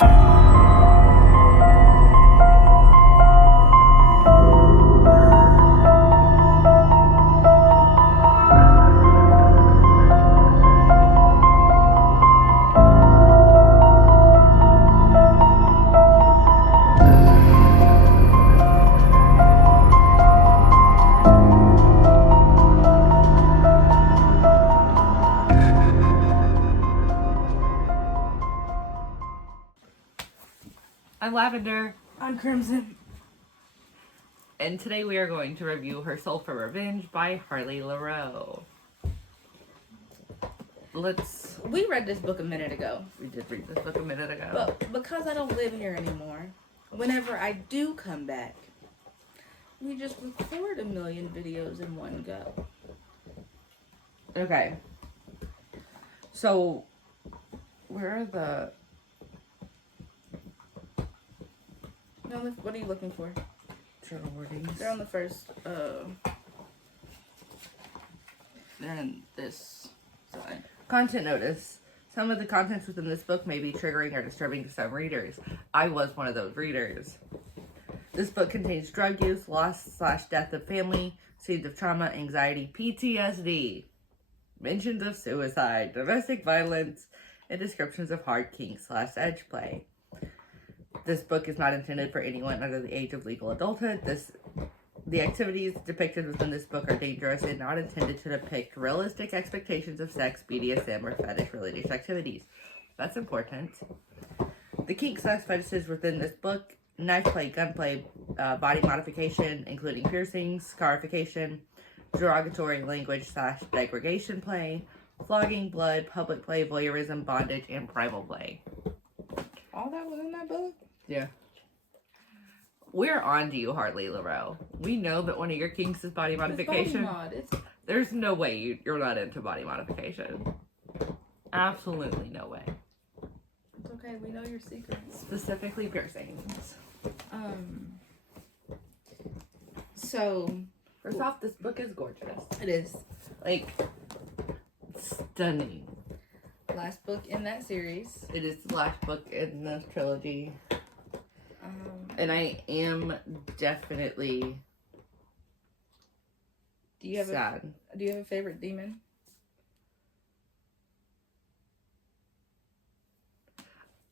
I'm Lavender. I'm Crimson. And today we are going to review Her Soul for Revenge by Harley LaRoe. We read this book a minute ago. We did read this book a minute ago. But because I don't live here anymore, whenever I do come back, we just record a million videos in one go. Okay. So, where are the... What are you looking for? journal wordings? They're on the first, They're in this side. Content notice. Some of the contents within this book may be triggering or disturbing to some readers. I was one of those readers. This book contains drug use, loss/death of family, scenes of trauma, anxiety, PTSD, mentions of suicide, domestic violence, and descriptions of hard kink/edge play. This book is not intended for anyone under the age of legal adulthood. The activities depicted within this book are dangerous and not intended to depict realistic expectations of sex, BDSM, or fetish-related activities. That's important. The kink/fetishes within this book: knife play, gunplay, body modification, including piercings, scarification, derogatory language/degradation play, flogging, blood, public play, voyeurism, bondage, and primal play. all that was in that book? Yeah. We're on to you, Harley LaRoe. We know that one of your kinks is body modification. There's no way you're not into body modification. Absolutely no way. It's okay, we know your secrets. Specifically piercings. So, first off, this book is gorgeous. it is. Like, stunning. Last book in that series. It is the last book in the trilogy. And I am definitely sad. Do you have a favorite demon?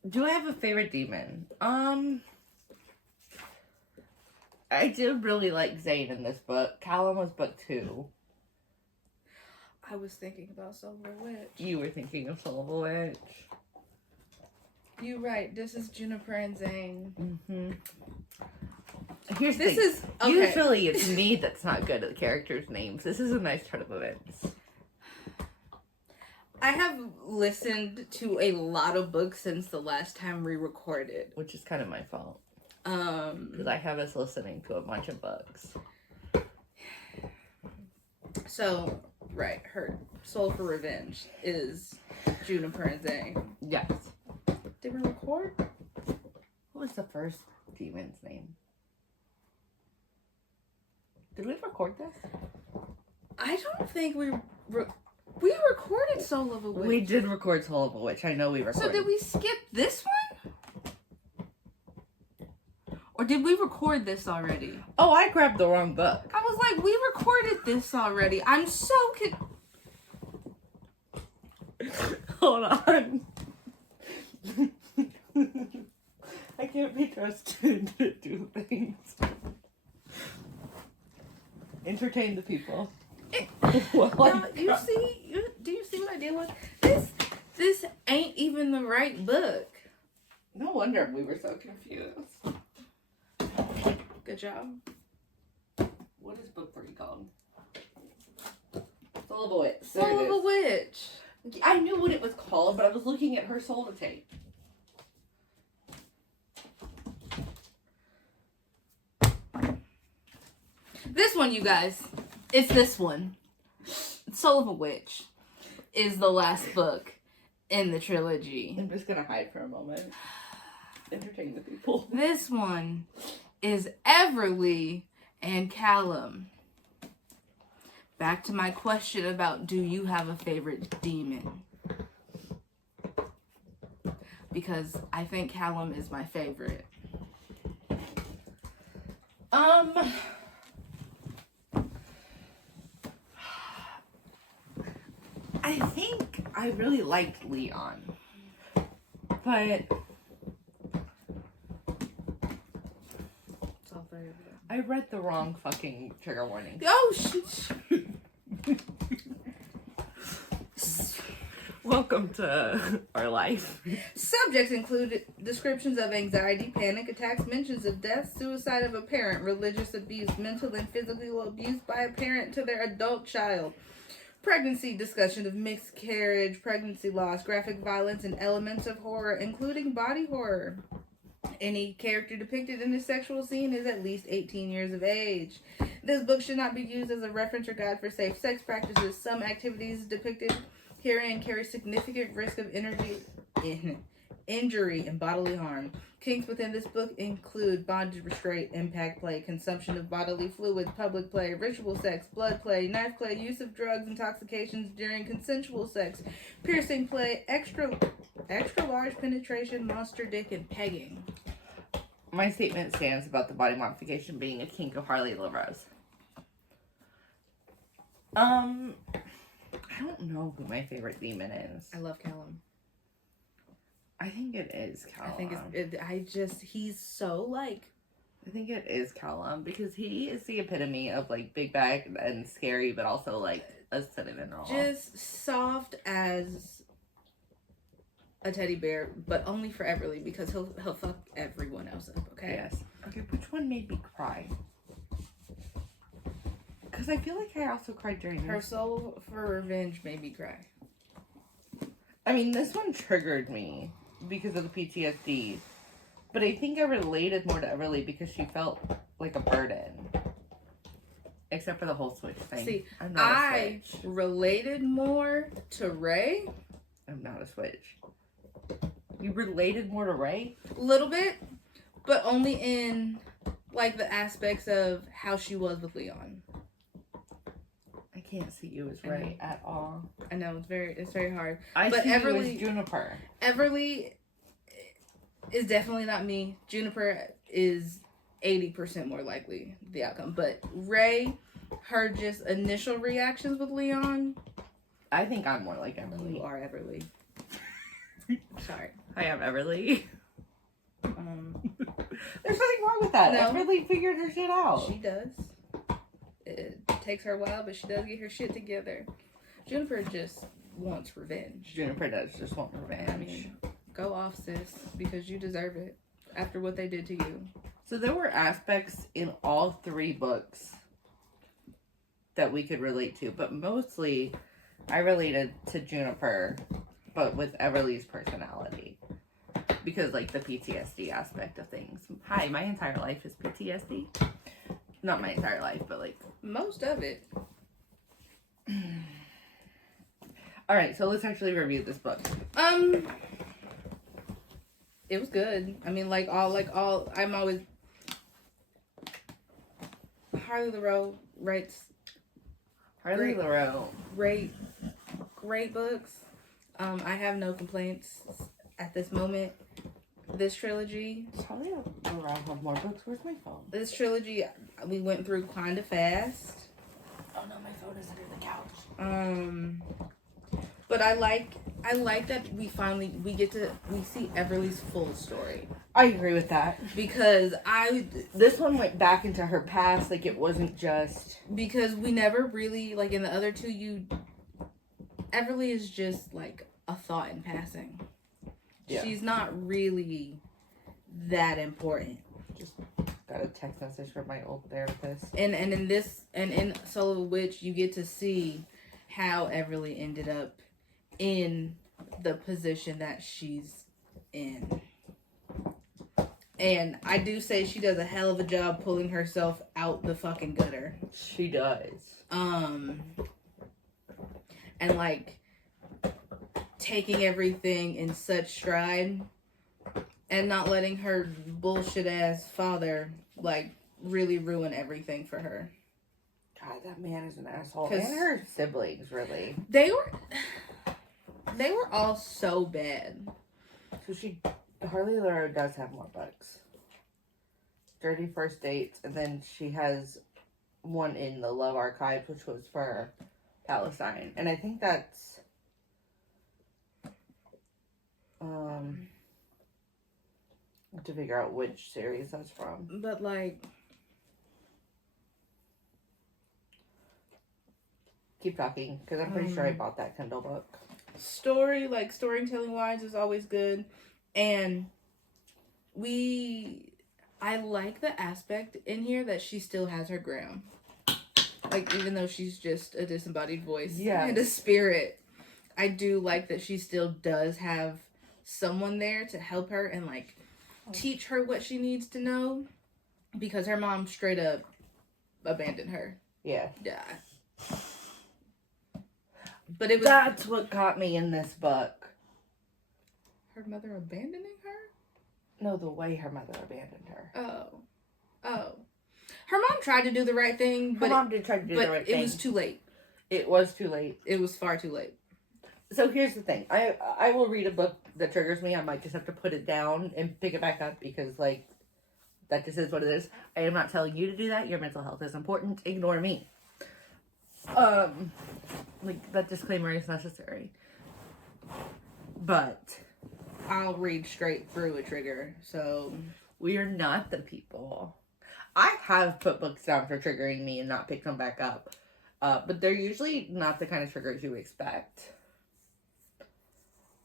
Do I have a favorite demon? I did really like Zane in this book. Callum was book 2. I was thinking about Soul of a Witch. You were thinking of Soul of a Witch. You're right. This is Juniper and Zane. Mm-hmm. Here's the thing. Okay. Usually it's me that's not good at characters' names. This is a nice turn of events. I have listened to a lot of books since the last time we recorded. Which is kind of my fault. Because I have us listening to a bunch of books. So, right, her Soul for Revenge is Juniper and Zane. Yes. Did we record? What was the first demon's name? Did we record this? I don't think we recorded Soul of a Witch. We did record Soul of a Witch. I know we recorded. So did we skip this one? Or did we record this already? Oh, I grabbed the wrong book. I was like, we recorded this already. I'm so Hold on. I can't be trusted to do things. Entertain the people. do you see what I did with this? Ain't even the right book. No wonder we were so confused. Good job. What is book 3 called? Soul of a Witch. Soul of a Witch. I knew what it was called, but I was looking at her soul to tape. This one, you guys. It's this one. Soul of a Witch is the last book in the trilogy. I'm just gonna hide for a moment. Entertain the people. This one is Everly and Callum. Back to my question about, do you have a favorite demon? because I think Callum is my favorite. I think I really liked Leon, but I read the wrong fucking trigger warning. Oh shit! Welcome to our life. Subjects include descriptions of anxiety, panic attacks, mentions of death, suicide of a parent, religious abuse, mental and physical abuse by a parent to their adult child, pregnancy, discussion of miscarriage, pregnancy loss, graphic violence, and elements of horror, including body horror. Any character depicted in this sexual scene is at least 18 years of age. This book should not be used as a reference or guide for safe sex practices. Some activities depicted herein carry significant risk of injury and bodily harm. Kinks within this book include bondage, restraint, impact play, consumption of bodily fluids, public play, ritual sex, blood play, knife play, use of drugs, intoxications during consensual sex, piercing play, extra large penetration, monster dick, and pegging. My statement stands about the body modification being a kink of Harley LaRose. I don't know who my favorite demon is. I love Callum. I think it is Callum. I think he's so like... I think it is Callum because he is the epitome of like big bag and scary, but also like a cinnamon roll. Just soft as a teddy bear, but only for Everly because he'll fuck everyone else up, okay? Yes. Okay, which one made me cry? Because I feel like I also cried during Her Soul for Revenge made me cry. I mean, this one triggered me because of the PTSD. But I think I related more to Everly because she felt like a burden. Except for the whole switch thing. See, I'm not a switch. Related more to Ray. I'm not a switch. You related more to Ray? A little bit, but only in like the aspects of how she was with Leon. I can't see you as Ray at all. I know it's very hard. But see Everly, you as Juniper. Everly is definitely not me. Juniper is 80% more likely the outcome. But Ray, her just initial reactions with Leon. I think I'm more like Everly. You are Everly. Sorry. I am Everly. There's nothing wrong with that. No. Everly figured her shit out. She does. It takes her a while, but she does get her shit together. Juniper just wants revenge. Juniper does just want revenge. I mean, go off, sis, because you deserve it after what they did to you. So there were aspects in all three books that we could relate to, but mostly I related to Juniper, but with Everly's personality. Because, like, the PTSD aspect of things. Hi, my entire life is PTSD. Not my entire life, but, like... most of it. Alright, so let's actually review this book. It was good. I mean, I'm always... Harley LaRose writes... Harley LaRose. Great books. I have no complaints at this moment. This trilogy... Does Harley LaRose have more books? Where's my phone? This trilogy, we went through kind of fast. Oh no, my phone is under the couch. But I like that we see Everly's full story. I agree with that. Because this one went back into her past, like it wasn't just... Because we never really, like in the other two, Everly is just like a thought in passing. Yeah. She's not really that important. Just got a text message from my old therapist. And in Soul of a Witch, you get to see how Everly ended up in the position that she's in. And I do say she does a hell of a job pulling herself out the fucking gutter. She does. And like taking everything in such stride and not letting her bullshit ass father like really ruin everything for her. God, that man is an asshole. And her siblings, really. They were all so bad. Harley Laura does have more books. Dirty First Dates, and then she has one in the Love Archives, which was for Palestine. And I think that's to figure out which series that's from. But like, keep talking, because I'm pretty sure I bought that Kindle book. storytelling wise is always good, and I like the aspect in here that she still has her gram. Like, even though she's just a disembodied voice and a spirit, I do like that she still does have someone there to help her and, like, teach her what she needs to know, because her mom straight up abandoned her. Yeah. Yeah. But it was... That's what got me in this book. Her mother abandoning her? No, the way her mother abandoned her. Oh. Her mom tried to do the right thing, but... Her mom did try to do the right thing. But it was too late. It was too late. It was far too late. So here's the thing. I will read a book that triggers me. I might just have to put it down and pick it back up because, like, that just is what it is. I am not telling you to do that. Your mental health is important. Ignore me. Like, that disclaimer is necessary. But I'll read straight through a trigger, so... We are not the people. I have put books down for triggering me and not picked them back up. But they're usually not the kind of triggers you expect.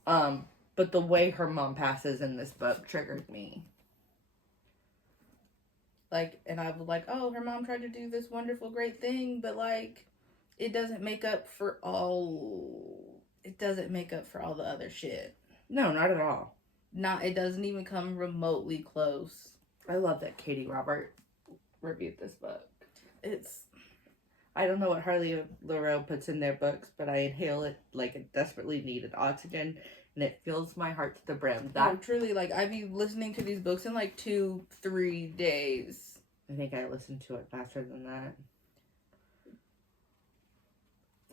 But the way her mom passes in this book triggered me. Like, and I was like, oh, her mom tried to do this wonderful, great thing, but, like, it doesn't make up for all the other shit. No, not at all. It doesn't even come remotely close. I love that Katie Robert reviewed this book. I don't know what Harley Laroe puts in their books, but I inhale it like a desperately needed oxygen, and it fills my heart to the brim. Truly, like, I'd be listening to these books in, like, 2-3 days. I think I listened to it faster than that.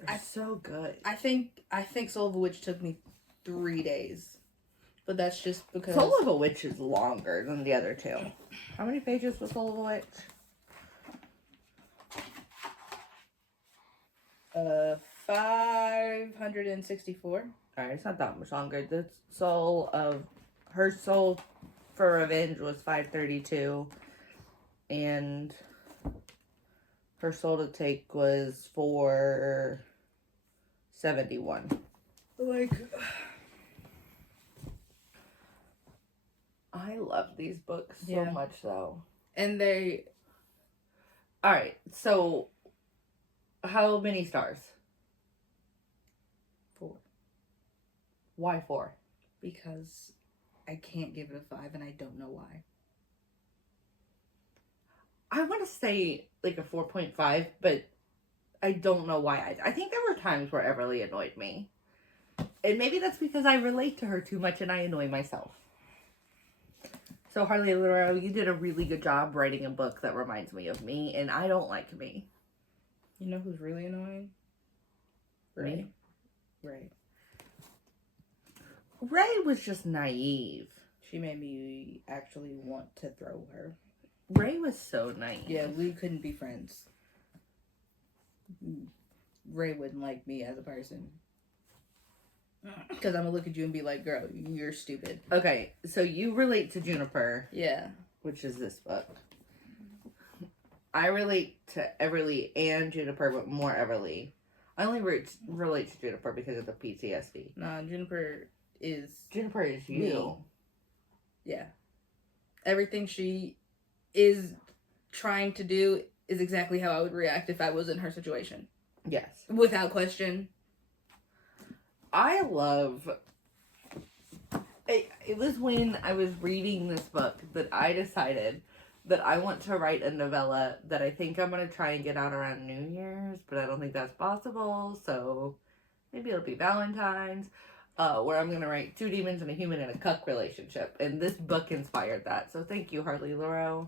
They're so good. I think Soul of a Witch took me 3 days. But that's just because... Soul of a Witch is longer than the other two. How many pages was Soul of a Witch? 564. Alright, it's not that much longer. Her Soul for Revenge was 532. And Her Soul to Take was 471. Like... I love these books so much, though. And they... Alright, so... How many stars? 4. Why 4? Because I can't give it a 5, and I don't know why. I want to say, like, a 4.5, but I don't know why. I think there were times where Everly annoyed me. And maybe that's because I relate to her too much and I annoy myself. So, Harley Laroe, you did a really good job writing a book that reminds me of me, and I don't like me. You know who's really annoying? Ray. Ray was just naive. She made me actually want to throw her. Ray was so naive. Yeah, we couldn't be friends. Ray wouldn't like me as a person. Because I'm going to look at you and be like, girl, you're stupid. Okay, so you relate to Juniper. Yeah. Which is this book. I relate to Everly and Juniper, but more Everly. I only relate to Juniper because of the PTSD. Nah, Juniper is you. Me. Yeah. Everything she is trying to do is exactly how I would react if I was in her situation. Yes. Without question. I love... It was when I was reading this book that I decided that I want to write a novella that I think I'm going to try and get out around New Year's, but I don't think that's possible, so maybe it'll be Valentine's, where I'm going to write 2 demons and a human in a cuck relationship, and this book inspired that, so thank you, Harley Laroe.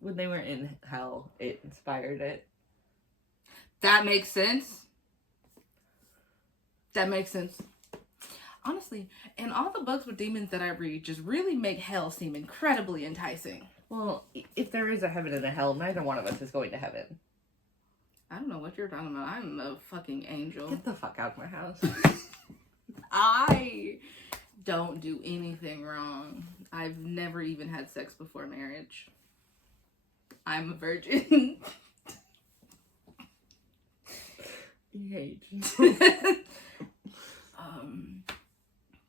When they were in hell, it inspired it. That makes sense. That makes sense. Honestly, and all the books with demons that I read just really make hell seem incredibly enticing. Well, if there is a heaven and a hell, neither one of us is going to heaven. I don't know what you're talking about. I'm a fucking angel. Get the fuck out of my house. I don't do anything wrong. I've never even had sex before marriage. I'm a virgin. Hate.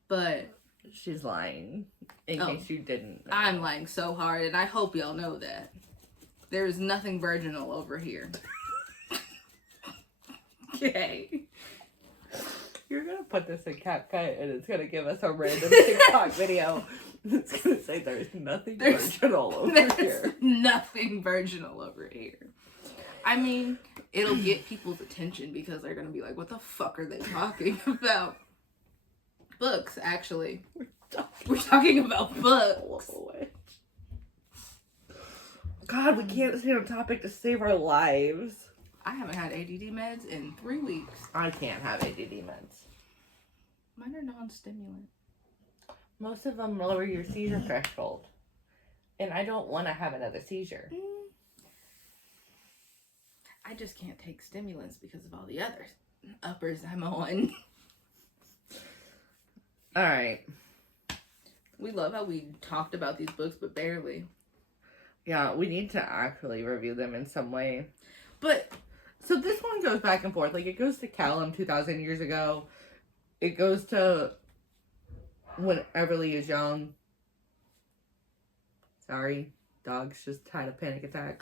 But she's lying. In case you didn't know. I'm lying so hard, and I hope y'all know that. There is nothing virginal over here. Okay. You're gonna put this in CapCut, and it's gonna give us a random TikTok video. It's gonna say there's nothing virginal over here. Nothing virginal over here. I mean, it'll get people's attention because they're gonna be like, what the fuck are they talking about? Books, actually. We're talking about books. God, we can't stay on topic to save our lives. I haven't had ADD meds in 3 weeks. I can't have ADD meds. Mine are non-stimulant. Most of them lower your seizure threshold. And I don't want to have another seizure. I just can't take stimulants because of all the other uppers I'm on. Alright. We love how we talked about these books, but barely. Yeah, we need to actually review them in some way. But, so this one goes back and forth. Like, it goes to Callum 2,000 years ago. It goes to when Everly is young. Sorry, dog's just had a panic attack.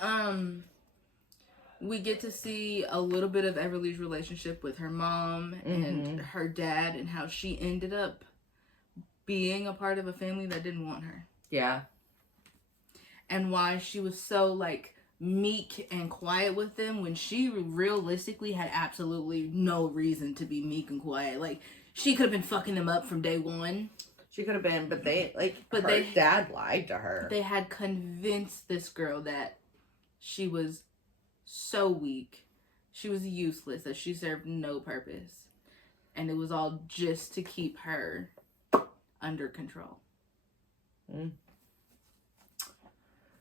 We get to see a little bit of Everly's relationship with her mom and her dad, and how she ended up being a part of a family that didn't want her. Yeah. And why she was so, like, meek and quiet with them when she realistically had absolutely no reason to be meek and quiet. Like, she could have been fucking them up from day one. She could have been, but her dad lied to her. They had convinced this girl that she was so weak, she was useless, that she served no purpose. And it was all just to keep her under control.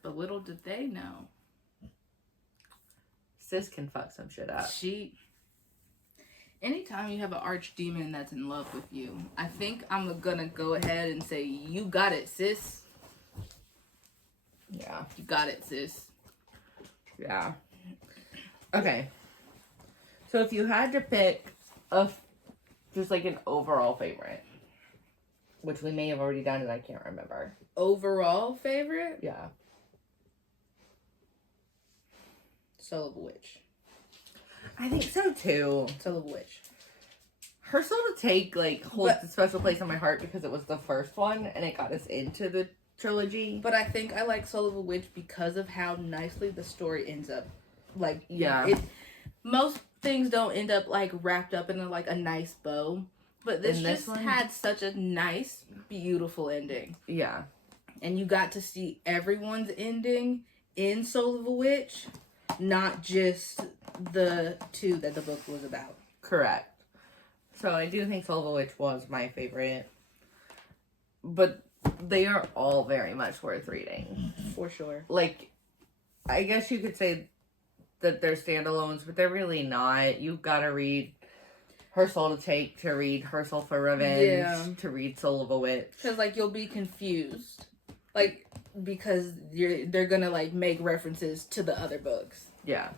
But little did they know, sis can fuck some shit up. Anytime you have an archdemon that's in love with you, I think I'm gonna go ahead and say, you got it, sis. Yeah. You got it, sis. Yeah. Okay. So if you had to pick just like an overall favorite, which we may have already done and I can't remember. Overall favorite? Yeah. Soul of a Witch. I think so too. Soul of a Witch. Her Soul to Take holds a special place in my heart because it was the first one and it got us into the trilogy. But I think I like Soul of a Witch because of how nicely the story ends up. Like, yeah. Most things don't end up wrapped up in a nice bow. But this had such a nice, beautiful ending. Yeah. And you got to see everyone's ending in Soul of a Witch, not just the two that the book was about. Correct. So I do think Soul of a Witch was my favorite. But they are all very much worth reading. For sure. I guess you could say that they're standalones, but they're really not. You've got to read Her Soul to Take to read Her Soul for Revenge to read Soul of a Witch. Because, you'll be confused. Because they're gonna, make references to the other books. Yeah.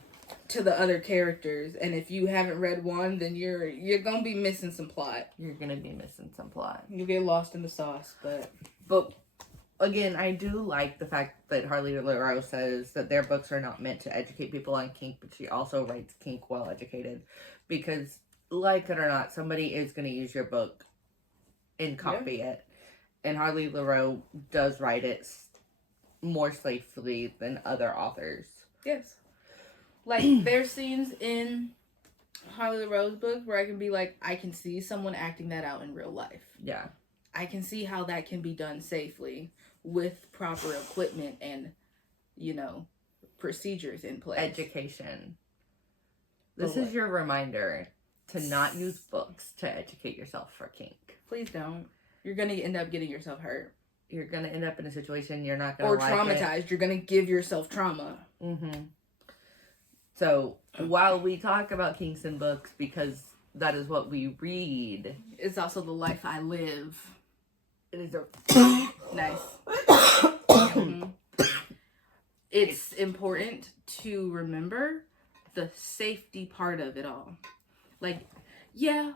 To the other characters. And if you haven't read one, then you're gonna be missing some plot. You're gonna be missing some plot. You'll get lost in the sauce, But, again, I do like the fact that Harley Laroux says that their books are not meant to educate people on kink, but she also writes kink well educated. Because, like it or not, somebody is going to use your book and copy it. And Harley Laroux does write it more safely than other authors. Yes. There's scenes in Harley Laroux's book where I can be I can see someone acting that out in real life. Yeah. I can see how that can be done safely with proper equipment and, procedures in place. Education. This is your reminder to not use books to educate yourself for kink. Please don't. You're going to end up getting yourself hurt. You're going to end up in a situation you're not going to like traumatized. it. You're going to give yourself trauma. Mm-hmm. So, while we talk about kinks in books, because that is what we read, it's also the life I live. It is a... Nice. Mm-hmm. It's important to remember the safety part of it all. Like, yeah,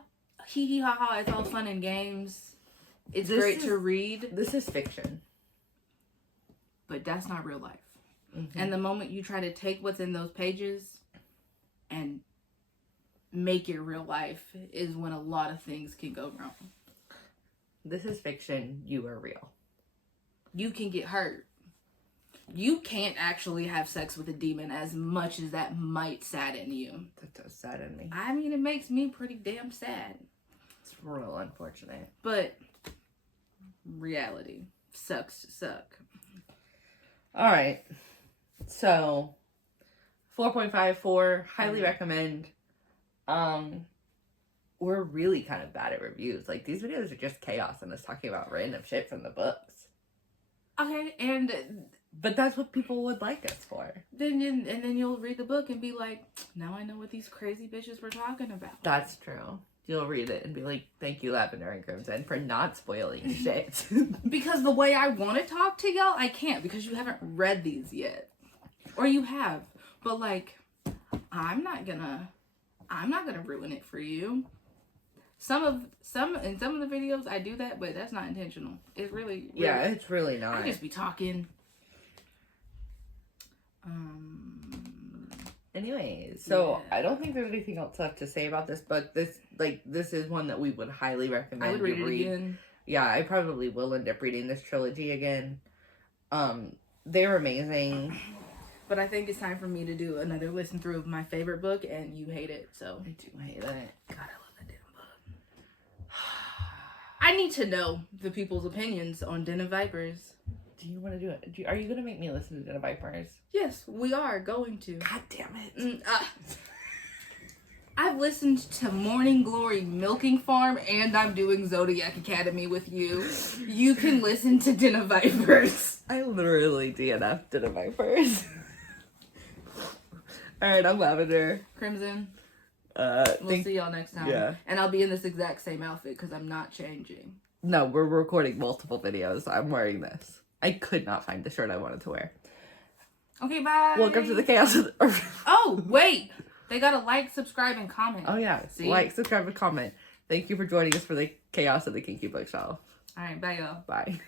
hee hee ha ha, it's all fun and games. It's great to read. This is fiction. But that's not real life. Mm-hmm. And the moment you try to take what's in those pages and make it real life is when a lot of things can go wrong. This is fiction. You are real. You can get hurt. You can't actually have sex with a demon, as much as that might sadden you. That does sadden me. I mean, it makes me pretty damn sad. It's real unfortunate. But reality sucks to suck. Alright. So 4.54, highly recommend. We're really kind of bad at reviews. Like, these videos are just chaos and us talking about random shit from the books. Okay, but that's what people would like us for. Then you'll read the book and be like, now I know what these crazy bitches were talking about. That's true. You'll read it and be like, thank you, Lavender and Crimson, for not spoiling shit. Because the way I want to talk to y'all, I can't, because you haven't read these yet. Or you have. But, like, I'm not gonna ruin it for you. In some of the videos I do that, but that's not intentional. It's really yeah, it's really not. I just be talking. Anyways, so yeah. I don't think there's anything else left to say about this book. This is one that we would highly recommend. I would read it again. Yeah, I probably will end up reading this trilogy again. They're amazing. But I think it's time for me to do another listen through of my favorite book, and you hate it, so. I do hate it. God, I love that damn book. I need to know the people's opinions on Den of Vipers. Do you want to do it? Are you going to make me listen to Den of Vipers? Yes, we are going to. God damn it. I've listened to Morning Glory Milking Farm, and I'm doing Zodiac Academy with you. You can listen to Den of Vipers. I literally DNF'd Den of Vipers. Alright, I'm Lavender. Crimson. We'll see y'all next time. Yeah. And I'll be in this exact same outfit because I'm not changing. No, we're recording multiple videos. I'm wearing this. I could not find the shirt I wanted to wear. Okay, bye. Welcome to the chaos of the... Oh, wait. They gotta like, subscribe, and comment. Oh, yeah. See? Like, subscribe, and comment. Thank you for joining us for the chaos of the Kinky Bookshelf. Alright, bye, y'all. Bye.